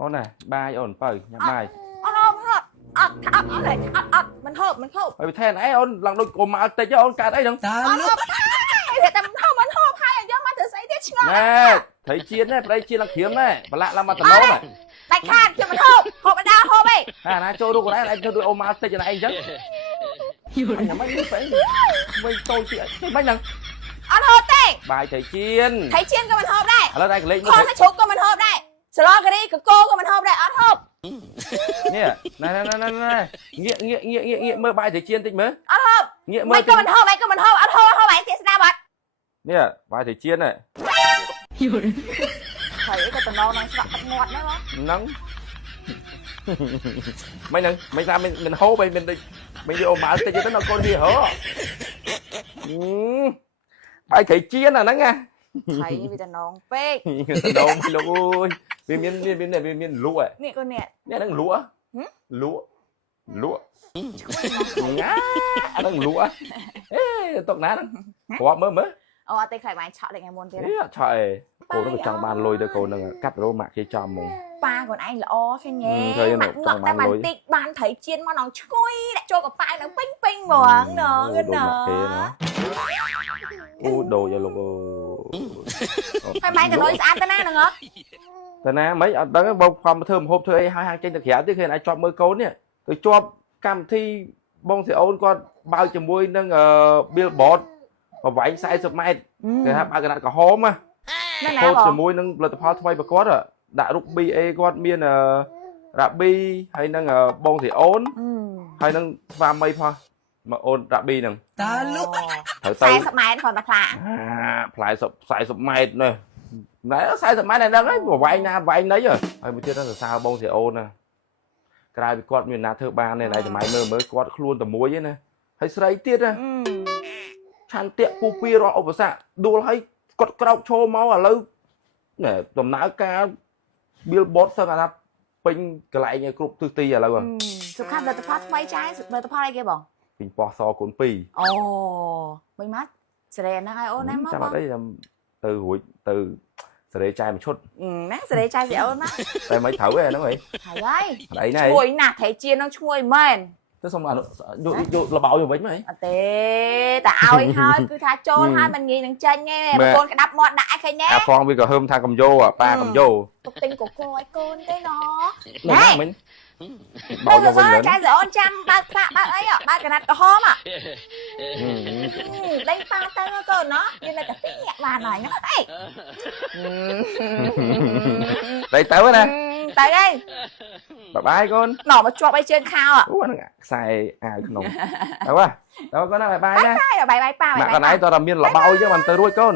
អូនណាបាយអូនបើញ៉ាំបាយអត់มันហូបហើយថែនអីអូនឡើងដូចកុំមកតិចអូនកើតអីហ្នឹងតែมันហូបហើយយកមកធ្វើស្អីទៀតឆ្ងល់ណែត្រីជៀនណែត្រីជៀនឡើងក្រៀមណែប្រឡាក់ឡើងមកតំណណែដាច់ខាតខ្ញុំមិនហូបមិនដាហូបអីណាចូលរូបកូនឯងធ្វើដូចអូនមកតិចណាអីអញ្ចឹងញ៉ាំមិននេះស្អីមិនតូចទៀតមិនហ្នឹងអត់ហូបទេបាយត្រីជៀនក៏មិនហូបដែរឥឡូវតែកលេចមើលខំជ្រូកក៏មិនហូបដែរស្លការីកកោក៏មិនហូបដែរអត់ហូបនេះណែងាកមើលបាយត្រីជៀនតិចមើលអត់ហូបងាកមើលមិនក៏មិនហូបអត់ហូបអីទៀតស្ដាប់អត់នេះបាយត្រីជៀនហ្នឹងហើយអីក៏តំណនឹងស្វាក់ទឹកមាត់ដែរបងហ្នឹងមិនថាមិនហូបអីមិនយកអូមកតិចទៅនៅកូនវាហ៎បាយត្រីជៀនអាហ្នឹងណាថៃវាតំណងពេកតំណងលោកអើយវាមានលក់នេះកូននេះហ្នឹងលក់ងាអាហ្នឹងលក់អេតុកណាហ្នឹងគ្រាប់មើលអូអត់ទេខ្លាចបាញ់ឆក់ដូចថ្ងៃមុនទៀតឆក់អេកូននឹងចង់បានលុយទៅកូននឹងកាត់រោម៉ាក់គេចំហ្មងប៉ាកូនឯងល្អឃើញទេម៉ាក់ងក់តែបន្តិចបានត្រីជៀនមកនងឈ្ងុយដាក់ចូលកប៉ៅនឹងពេញហ្មងណងអូដូចលោកអើហើយម៉ែកណុយស្អាតទៅណាហ្នឹងហ៎ទៅណាមិនអត់ដឹងបងខំធ្វើម្ហូបធ្វើអីហើយហាងចេញទៅក្រៅទៀតឃើញអាចជាប់មើលកូននេះទៅជាប់កម្មវិធីបងស្រីអូនគាត់បើកជាមួយនឹង billboard ប្រវែង40ម៉ែត្រគេថាបើកកណាត់ក្រហមណាហូតជាមួយនឹងផលិតផលថ្មីប្រកបដាក់រូប BA គាត់មានរ៉ាប៊ីហើយនឹងបងស្រីអូនហើយនឹងស្វាមីផងមកអូនរ៉ាប៊ីហ្នឹងតើលោកត្រូវទៅ40ម៉ែត្រផងតាផ្លែ40ម៉ែត្រនេះណែ40ម៉ែត្រហ្នឹងហើយប្រវែងណាប្រវែងណីហើយមួយទៀតទៅសរសើរបងស្រីអូនណាក្រៅពីគាត់មានណាធ្វើបានទេណៃតែម៉ៃមើលគាត់ខ្លួនតែមួយទេណាហើយស្រីទៀតណាឆន្ទៈពុះពីរកឧបសគ្គដួលឲ្យគាត់ក្រោកឈរមកឥឡូវណែដំណើរការ billboard សឹងថាពេញកន្លែងគ្រប់ទិសទីឥឡូវសុខាផលិតផលថ្មីចាយផលិតផលអីគេបងពេញប៉ោះសកូន2អូមិនមកសេរីហ្នឹងឲ្យអូនណាមកចាំអត់អីទៅរួចទៅសេរីចាយមួយឈុតណាសេរីចាយស្អូនណាតែមិនត្រូវទេហ្នឹងហីត្រូវហើយអីណែឈ្ងុយណាស់ត្រីជៀនហ្នឹងឈ្ងុយមែនទៅសុំយកលបោយវិញមកហីអត់ទេតែឲ្យហើយគឺថាចូលហើយមិនងាយនឹងចេញទេបងកូនក្តាប់មាត់ដាក់ឲ្យឃើញទេអាផងវាក៏ហឹមថាកំយោប៉ាកំយោទុកទិញកកឲ្យកូនទេណណែមិញបោយវិញចាយស្អូនចាំបើកប្រាក់បើកអីបើកកណាត់ក្រហមដេញប៉ាទៅកូនណោះយើងនៅតែទីញាក់បានហើយណាអីទៅណាទៅហើយបាយកូនណោមកជាប់អីជើងខោអូហ្នឹងខ្សែអាវក្នុងទៅកូនណាបាយណាបាយប៉ាម៉ាក់កណៃតើមានលបោយចឹងមិនទៅរួចកូន